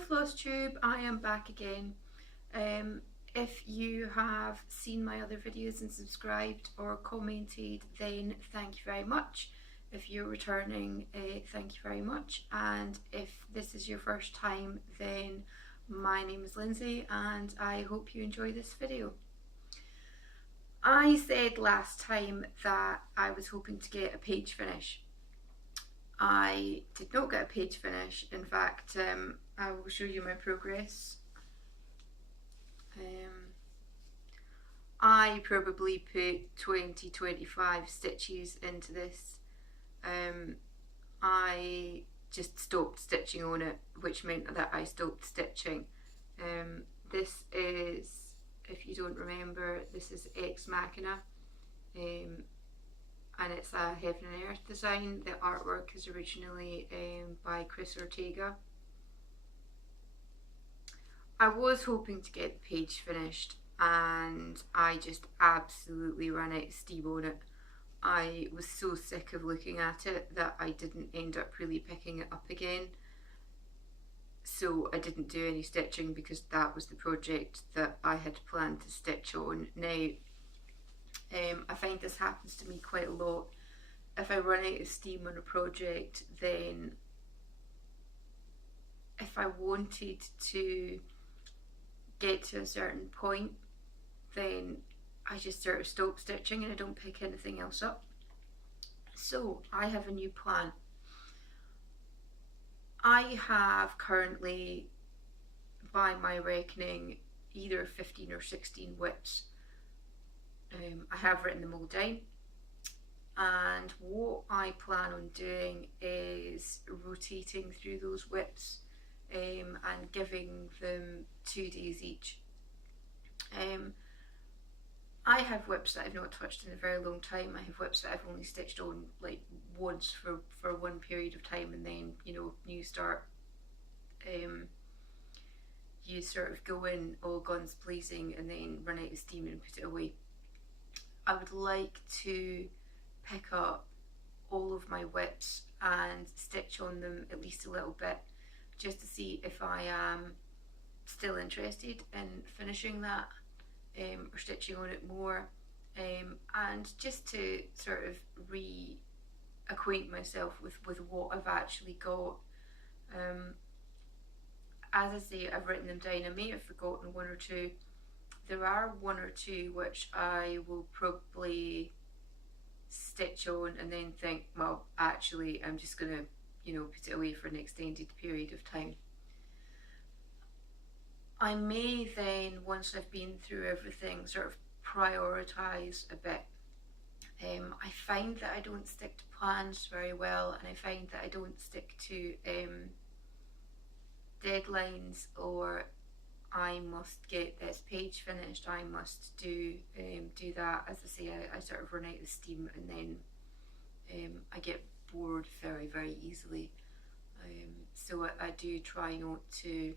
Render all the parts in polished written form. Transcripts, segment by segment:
Flosstube, I am back again. If you have seen my other videos and subscribed or commented, then thank you very much. If you're returning, thank you very much. And if this is your first time, then my name is Lindsay and I hope you enjoy this video. I said last time that I was hoping to get a page finish. I did not get a page finish. In fact, I will show you my progress. I probably put 20-25 stitches into this. I just stopped stitching on it, which meant that I stopped stitching. This is, if you don't remember, this is Machina. And it's a Heaven and Earth design. The artwork is originally by Chris Ortega. I was hoping to get the page finished and I just absolutely ran out of steam on it. I was so sick of looking at it that I didn't end up really picking it up again. So I didn't do any stitching because that was the project that I had planned to stitch on. Now, I find this happens to me quite a lot. If I run out of steam on a project, then if I wanted to get to a certain point, then I just sort of stop stitching and I don't pick anything else up. So I have a new plan. I have currently, by my reckoning, either 15 or 16 whips. I have written them all down, and what I plan on doing is rotating through those whips and giving them 2 days each. I have whips that I've not touched in a very long time. I have whips that I've only stitched on like once for one period of time, and then you start you sort of go in all guns blazing and then run out of steam and put it away. I would like to pick up all of my whips and stitch on them at least a little bit, just to see if I am still interested in finishing that or stitching on it more, and just to sort of reacquaint myself with what I've actually got. As I say, I've written them down. I may have forgotten one or two. There are one or two which I will probably stitch on and then think, well, actually I'm just going to put it away for an extended period of time. I may then, once I've been through everything, sort of prioritise a bit. I find that I don't stick to plans very well, and I find that I don't stick to deadlines, or I must get this page finished, I must do that. As I say, I sort of run out of steam, and then I get bored very, very easily. So I do try not to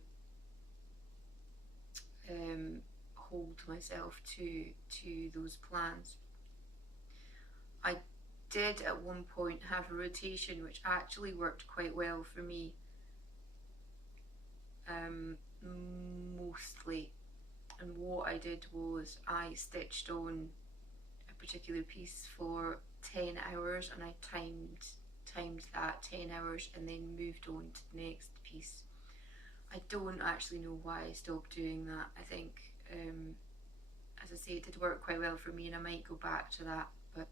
hold myself to those plans. I did at one point have a rotation which actually worked quite well for me. Mostly, and what I did was I stitched on a particular piece for 10 hours and I timed that 10 hours and then moved on to the next piece. I don't actually know why I stopped doing that. I think, as I say, it did work quite well for me, and I might go back to that, but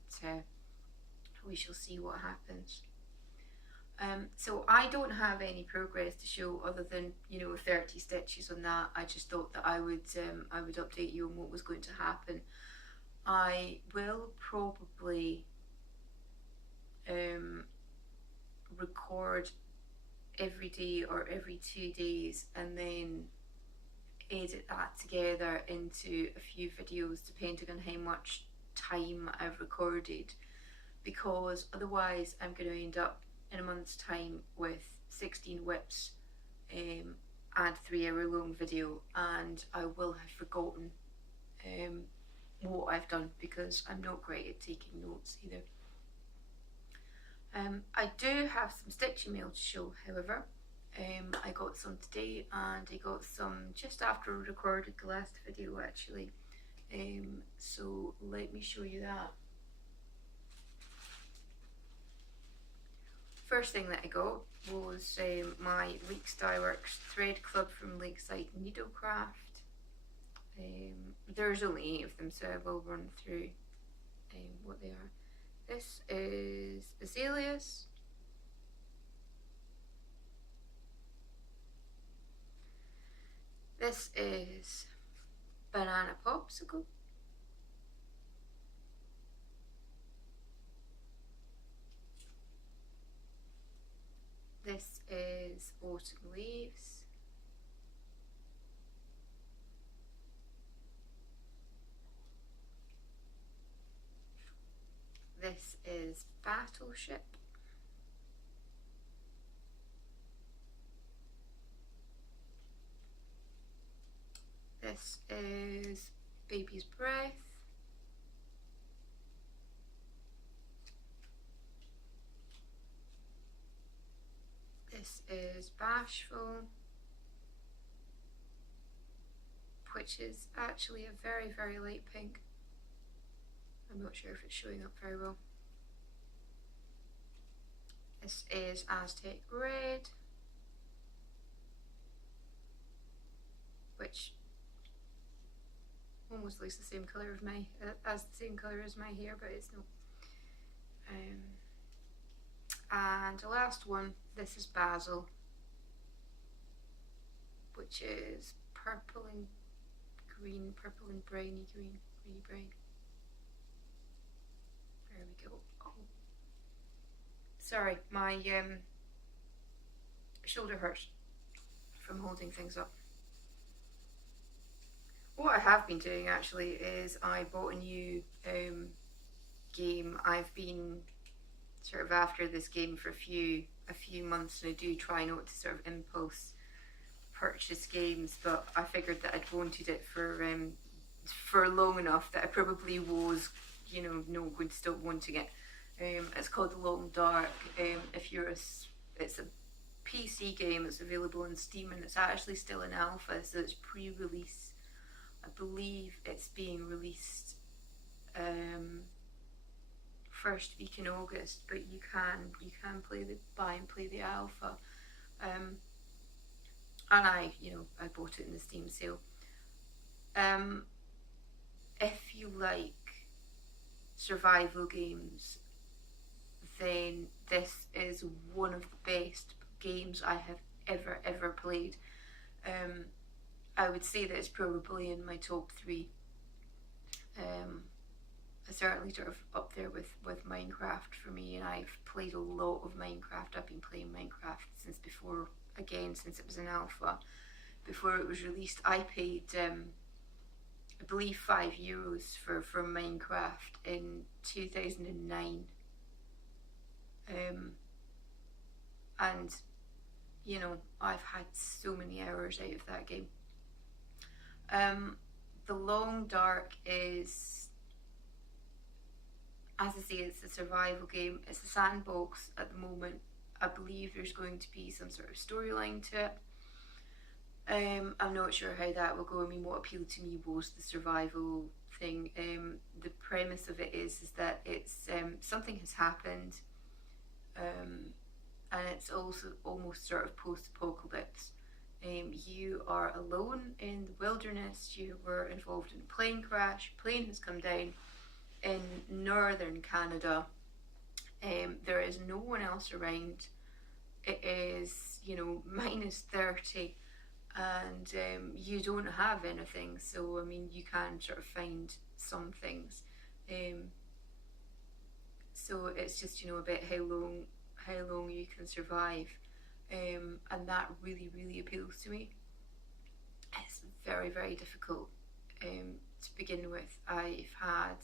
we shall see what happens. So I don't have any progress to show other than 30 stitches on that. I just thought that I would update you on what was going to happen. I will probably record every day or every 2 days and then edit that together into a few videos depending on how much time I've recorded, because otherwise I'm going to end up in a month's time with 16 whips and 3-hour long video, and I will have forgotten what I've done because I'm not great at taking notes either. I do have some stitching mail to show, however. I got some today, and I got some just after I recorded the last video actually. So let me show you that. First thing that I got was my Leeks Dye Works Thread Club from Lakeside Needlecraft. There's only 8 of them, so I will run through what they are. This is Azaleas. This is Banana Popsicle. This is Autumn Leaves. This is Battleship. This is Baby's Breath. This is Bashful, which is actually a very, very light pink. I'm not sure if it's showing up very well. This is Aztec Red, which almost looks the same colour of my as the same colour as my hair, but it's not. And the last one, this is Basil, which is purple and green, purple and browny green, greeny brown. There we go. Oh, sorry, my shoulder hurts from holding things up. What I have been doing actually is I bought a new game. I've been sort of after this game for a few months, and I do try not to sort of impulse purchase games, but I figured that I'd wanted it for long enough that I probably was, you know, not going to stop wanting it. It's called The Long Dark. It's a PC game. It's available on Steam, and it's actually still in alpha, so it's pre-release. I believe it's being released first week in August, but you can buy and play the alpha. And I bought it in the Steam sale. If you like survival games, then this is one of the best games I have ever played. I would say that it's probably in my top 3. Certainly sort of up there with Minecraft for me, and I've played a lot of Minecraft. I've been playing Minecraft since it was in alpha, before it was released. I paid I believe €5 for Minecraft in 2009, and you know, I've had so many hours out of that game. The Long Dark is, as I say, it's a survival game. It's a sandbox at the moment. I believe there's going to be some sort of storyline to it. I'm not sure how that will go. I mean, what appealed to me was the survival thing. The premise of it is that it's something has happened, and it's also almost sort of post-apocalypse. You are alone in the wilderness. You were involved in a plane crash. Plane has come down in northern Canada. There is no one else around. It is, you know, -30, and you don't have anything. So I mean, you can sort of find some things. So it's just, you know, about how long you can survive. And that really appeals to me. It's very, very difficult to begin with. I've had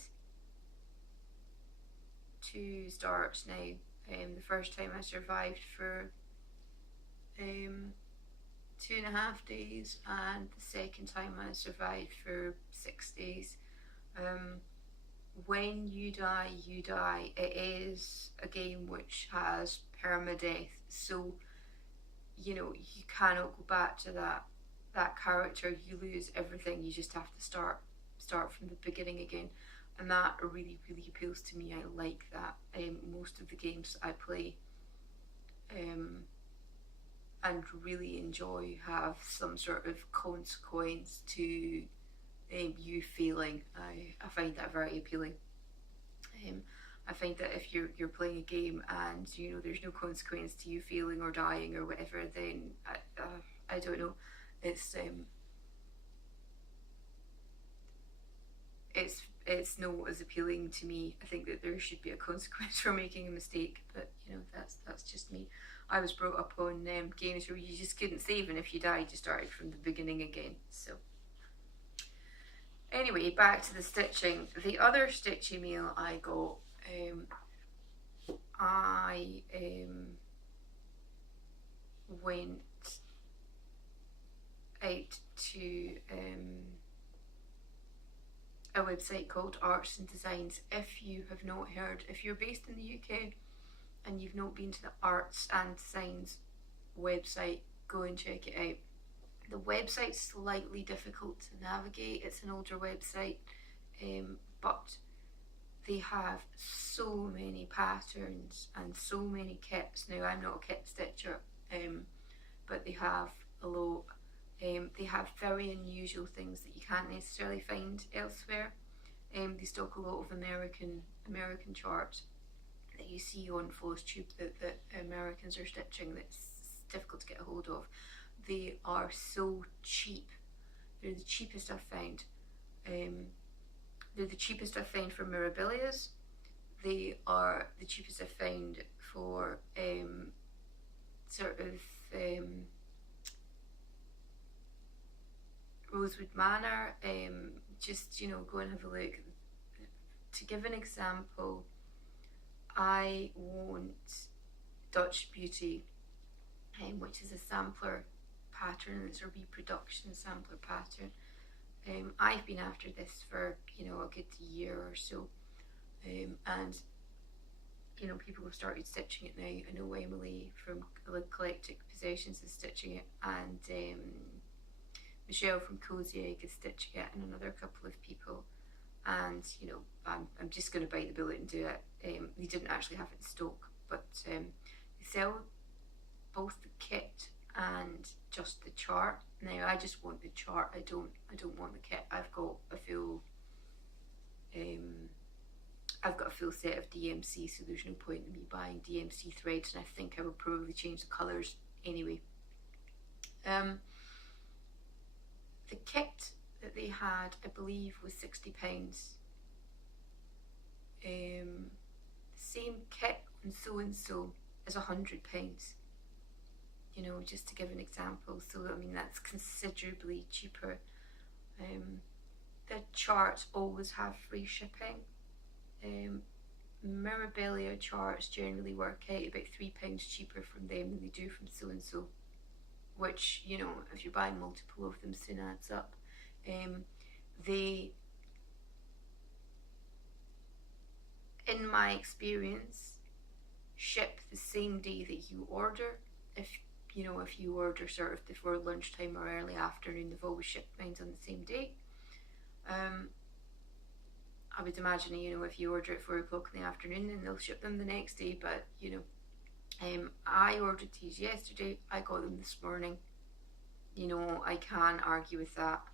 2 starts now. The first time I survived for 2.5 days, and the second time I survived for 6 days. When you die, you die. It is a game which has permadeath, so you know, you cannot go back to that character. You lose everything. You just have to start from the beginning again, and that really appeals to me. I like that. Most of the games I play and really enjoy have some sort of consequence to you failing. I find that very appealing. I find that if you're playing a game and you know there's no consequence to you failing or dying or whatever, then I don't know, it's it's not as appealing to me. I think that there should be a consequence for making a mistake, but you know that's just me. I was brought up on games where you just couldn't save, and if you died, you started from the beginning again. So anyway, back to the stitching. The other stitch email I got, I went out to a website called Artisan Designs. If you have not heard, if you're based in the UK and you've not been to the Arts and Designs website, go and check it out. The website's slightly difficult to navigate. It's an older website, but they have so many patterns and so many kits. Now, I'm not a kit stitcher, but they have a lot. They have very unusual things that you can't necessarily find elsewhere. They stock a lot of American charts that you see on Flosstube that Americans are stitching that's difficult to get a hold of. They are so cheap. They're the cheapest I've found. They're the cheapest I've found for mirabilias. They are the cheapest I've found for sort of Rosewood Manor. Just, you know, go and have a look. To give an example, I want Dutch Beauty, which is a sampler pattern. It's a reproduction sampler pattern. I've been after this for, you know, a good year or so, and you know, people have started stitching it now. I know Emily from Eclectic Possessions is stitching it, and Michelle from Cozy Egg is stitching it, and another couple of people. And you know, I'm just going to bite the bullet and do it. They didn't actually have it in stock, but they sell both the kit and just the chart. Now I just want the chart. I don't want the kit. I've got a full set of DMC, so there's no point in me buying DMC threads, and I think I will probably change the colours anyway. The kit that they had, I believe, was £60. The same kit on So and So is £100. You know, just to give an example. So I mean, that's considerably cheaper. The charts always have free shipping. Mirabilia charts generally work out about £3 cheaper from them than they do from So and So, which, you know, if you're buying multiple of them, soon adds up. They, in my experience, ship the same day that you order. If you order sort of before lunchtime or early afternoon, they've always shipped mine on the same day. I would imagine, you know, if you order at 4 o'clock in the afternoon, then they'll ship them the next day. But you know, I ordered these yesterday. I got them this morning. You know, I can't argue with that.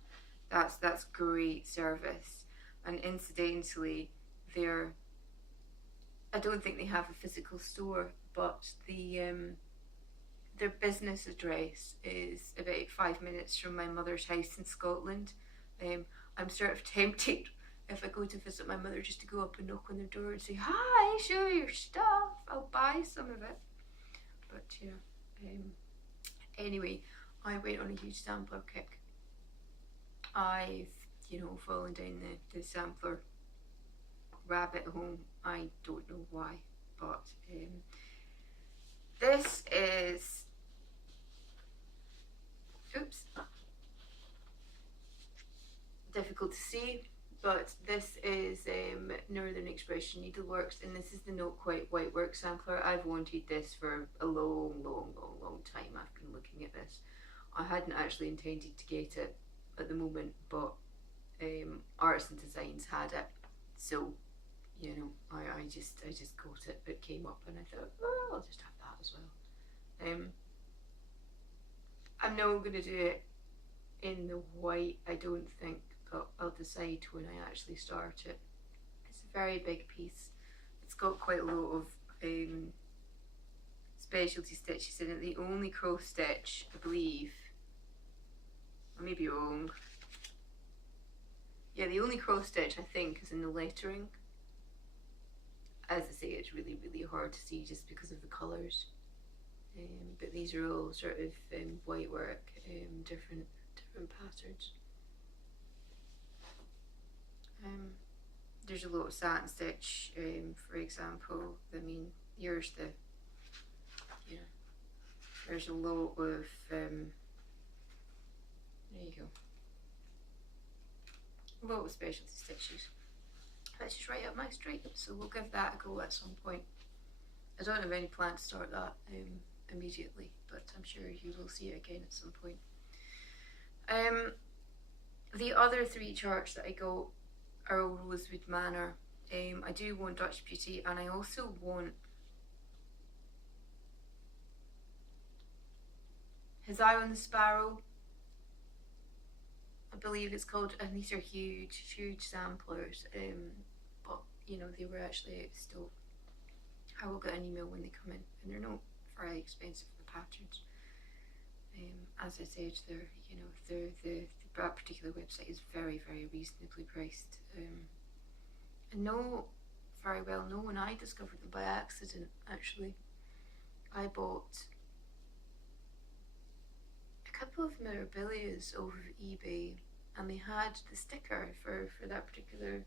That's great service. And incidentally, I don't think they have a physical store, but their business address is about 5 minutes from my mother's house in Scotland. I'm sort of tempted, if I go to visit my mother, just to go up and knock on their door and say, "Hi, show your stuff. I'll buy some of it." But yeah, anyway, I went on a huge sampler kick. I've, you know, fallen down the sampler rabbit hole. I don't know why, but this is, oops, difficult to see, but this is Northern Expression Needleworks, and this is the Not Quite White Work sampler. I've wanted this for a long time. I've been looking at this. I hadn't actually intended to get it at the moment, but Artisan Designs had it, so you know, I just got it. It came up, and I thought, oh, I'll just have that as well. I'm not going to do it in the white, I don't think, but I'll decide when I actually start it. It's a very big piece. It's got quite a lot of specialty stitches in it. The only cross stitch, I believe, I may be wrong. Yeah, the only cross stitch I think is in the lettering. As I say, it's really hard to see just because of the colours. But these are all sort of white work, different patterns. There's a lot of satin stitch, for example. I mean, here's the, you know, there's a lot of, there you go. A lot of specialty stitches. That's just right up my street, so we'll give that a go at some point. I don't have any plan to start that immediately, but I'm sure you will see it again at some point. The other 3 charts that I got are all Rosewood Manor. I do want Dutch Beauty, and I also want His Eye on the Sparrow, I believe it's called, and these are huge samplers, but you know, they were actually out of stock. I will get an email when they come in, and they're not very expensive, the patterns. As I said, they're, you know, that particular website is very reasonably priced, and no, very well known. I discovered them by accident, actually. I bought a couple of memorabilias over eBay, and they had the sticker for that particular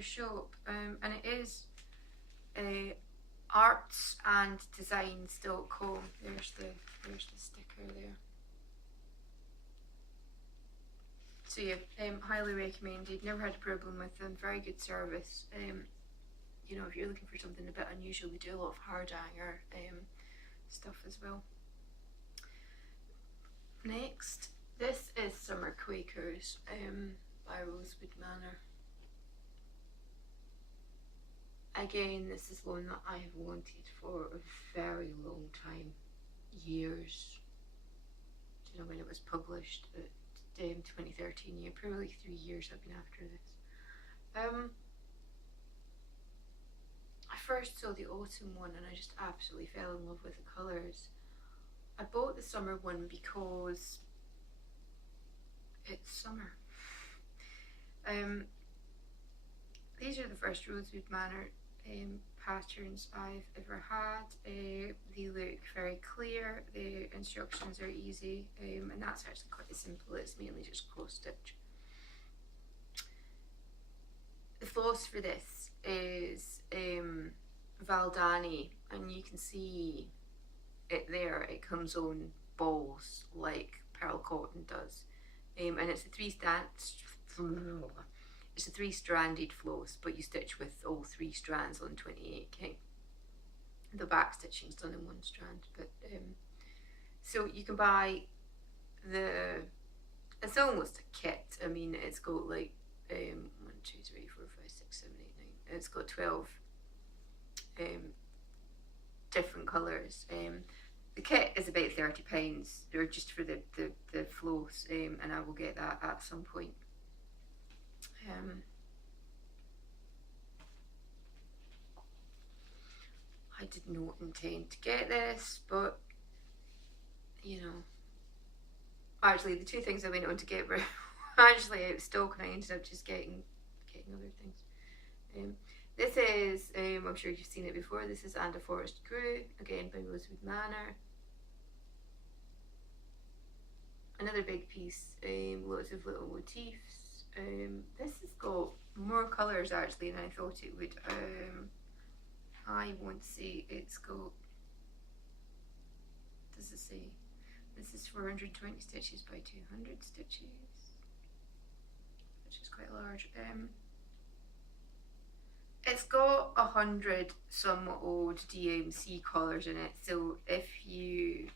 shop, and it is artsanddesigns.com. There's the sticker there. So yeah, highly recommended. Never had a problem with them. Very good service. You know, if you're looking for something a bit unusual, we do a lot of hard hanger stuff as well. Next, this is Summer Quakers by Rosewood Manor. Again, this is one that I have wanted for a very long time, years. Do you know when it was published? 2013, yeah, probably 3 years I've been after this. I first saw the autumn one and I just absolutely fell in love with the colours. I bought the summer one because it's summer. These are the first Rosewood Manor patterns I've ever had. They look very clear, the instructions are easy, and that's actually quite simple. It's mainly just cross stitch. The floss for this is Valdani, and you can see it there. It comes on balls like pearl cotton does, and it's a three-stranded floss, but you stitch with all 3 strands on 28k. The back stitching is done in 1 strand, but so you can buy it's almost a kit. I mean, it's got like 1, 2, 3, 4, 5, 6, 7, 8, 9. It's got 12 different colours. The kit is about £30, or just for the floss, and I will get that at some point. I did not intend to get this, but you know, actually the 2 things I went on to get were actually out of stock, and I ended up just getting other things. This is, I'm sure you've seen it before, this is And a Forest Grew, again by Rosewood Manor. Another big piece, lots of little motifs. This has got more colours actually than I thought it would. I want to say it's got, does it say? This is 420 stitches by 200 stitches, which is quite large. It's got 100 some old DMC colours in it, so if you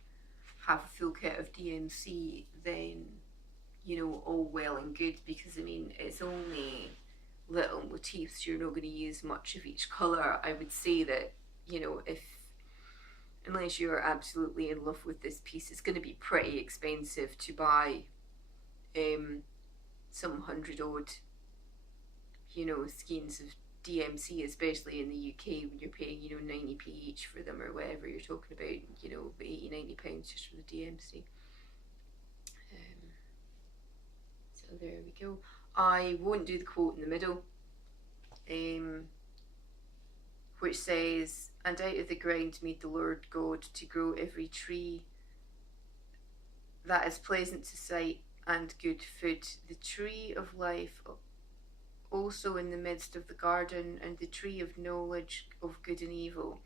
have a full kit of DMC, then you know, all well and good, because I mean it's only little motifs, you're not going to use much of each colour. I would say that, you know, if unless you're absolutely in love with this piece, it's going to be pretty expensive to buy some 100 odd, you know, skeins of DMC, especially in the UK when you're paying, you know, 90p each for them or whatever you're talking about, you know, 80-90 pounds just for the DMC. So there we go. I won't do the quote in the middle, which says, "And out of the ground made the Lord God to grow every tree that is pleasant to sight and good food, the tree of life also in the midst of the garden, and the tree of knowledge of good and evil."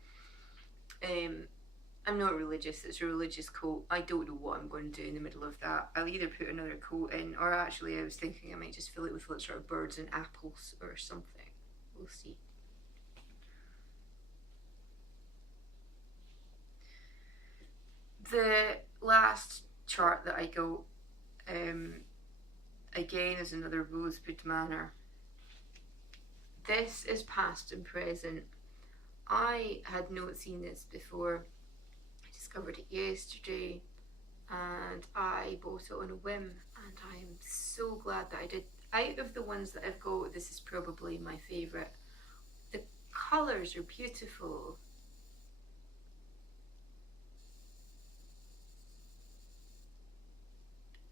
I'm not religious, it's a religious quote. I don't know what I'm going to do in the middle of that. I'll either put another quote in, or actually I was thinking I might just fill it with like sort of birds and apples or something. We'll see. The last chart that I got, again, is another Rosewood Manor. This is past and present. I had not seen this before. I discovered it yesterday and I bought it on a whim, and I am so glad that I did. Out of the ones that I've got, this is probably my favourite. The colours are beautiful.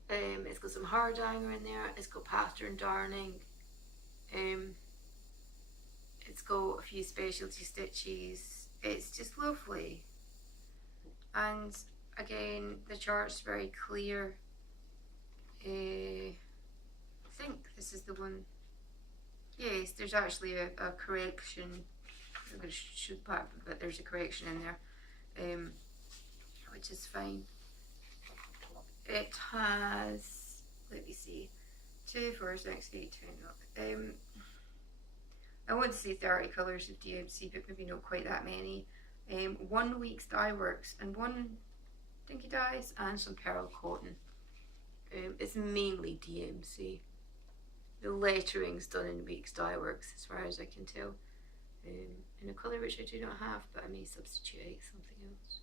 It's got some hardanger in there, it's got pattern darning, it's got a few specialty stitches. It's just lovely. And again, the chart's very clear. I think this is the one. Yes, there's actually a correction. I'm going to show the back, but there's a correction in there, which is fine. It has, let me see, 2, 4, 6, 8, 10. I want to say 30 colours of DMC, but maybe not quite that many. 1 week's dye works and 1 dinky dyes and some pearl cotton. It's mainly DMC. The lettering's done in week's dye works as far as I can tell. In a colour which I do not have, but I may substitute something else.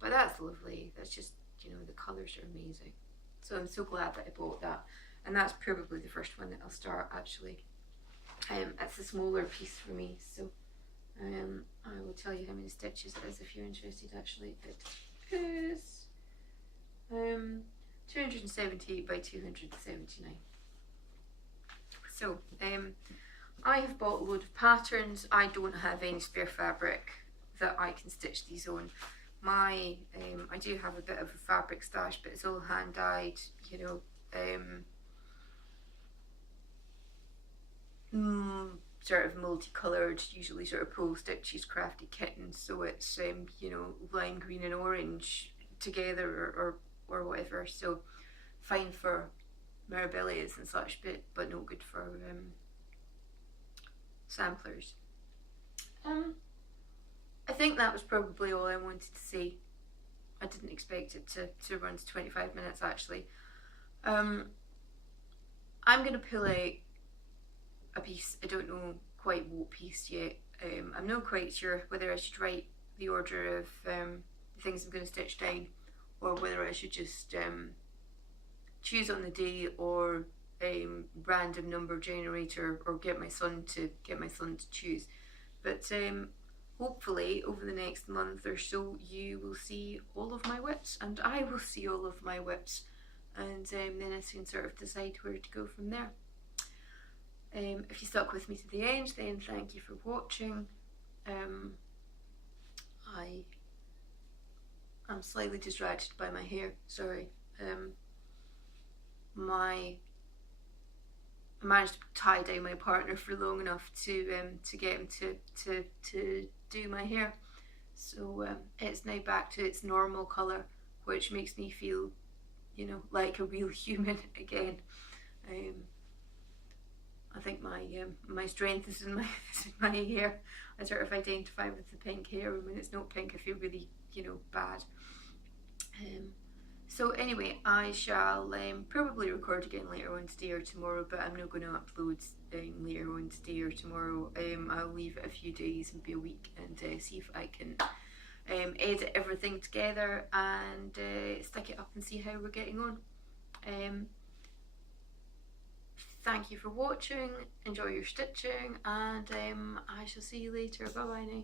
But that's lovely. That's just, you know, the colours are amazing. So I'm so glad that I bought that. And that's probably the first one that I'll start actually. It's a smaller piece for me, so I will tell you how many stitches it is if you're interested. Actually, it is 278 by 279. So I have bought a load of patterns. I don't have any spare fabric that I can stitch these on. I do have a bit of a fabric stash, but it's all hand dyed, you know, sort of multicoloured, usually sort of pull stitches, crafty kittens, so it's you know, lime green and orange together or whatever, so fine for mirabilias and such, but no good for samplers. I think that was probably all I wanted to say. I didn't expect it to run to 25 minutes actually. I'm going to pull out a piece. I don't know quite what piece yet. I'm not quite sure whether I should write the order of the things I'm going to stitch down, or whether I should just choose on the day, or random number generator, or get my son to choose. But hopefully over the next month or so you will see all of my whips, and I will see all of my whips, and then I can sort of decide where to go from there. If you stuck with me to the end, then thank you for watching. I'm slightly distracted by my hair, sorry. I managed to tie down my partner for long enough to get him to do my hair, so it's now back to its normal colour, which makes me feel, you know, like a real human again. I think my strength is in my is in my hair. I sort of identify with the pink hair, and when it's not pink, I feel really, you know, bad. So anyway, I shall probably record again later on today or tomorrow, but I'm not going to upload later on today or tomorrow. I'll leave it a few days, maybe a week, and see if I can edit everything together and stick it up and see how we're getting on. Thank you for watching, enjoy your stitching, and I shall see you later. Bye bye now.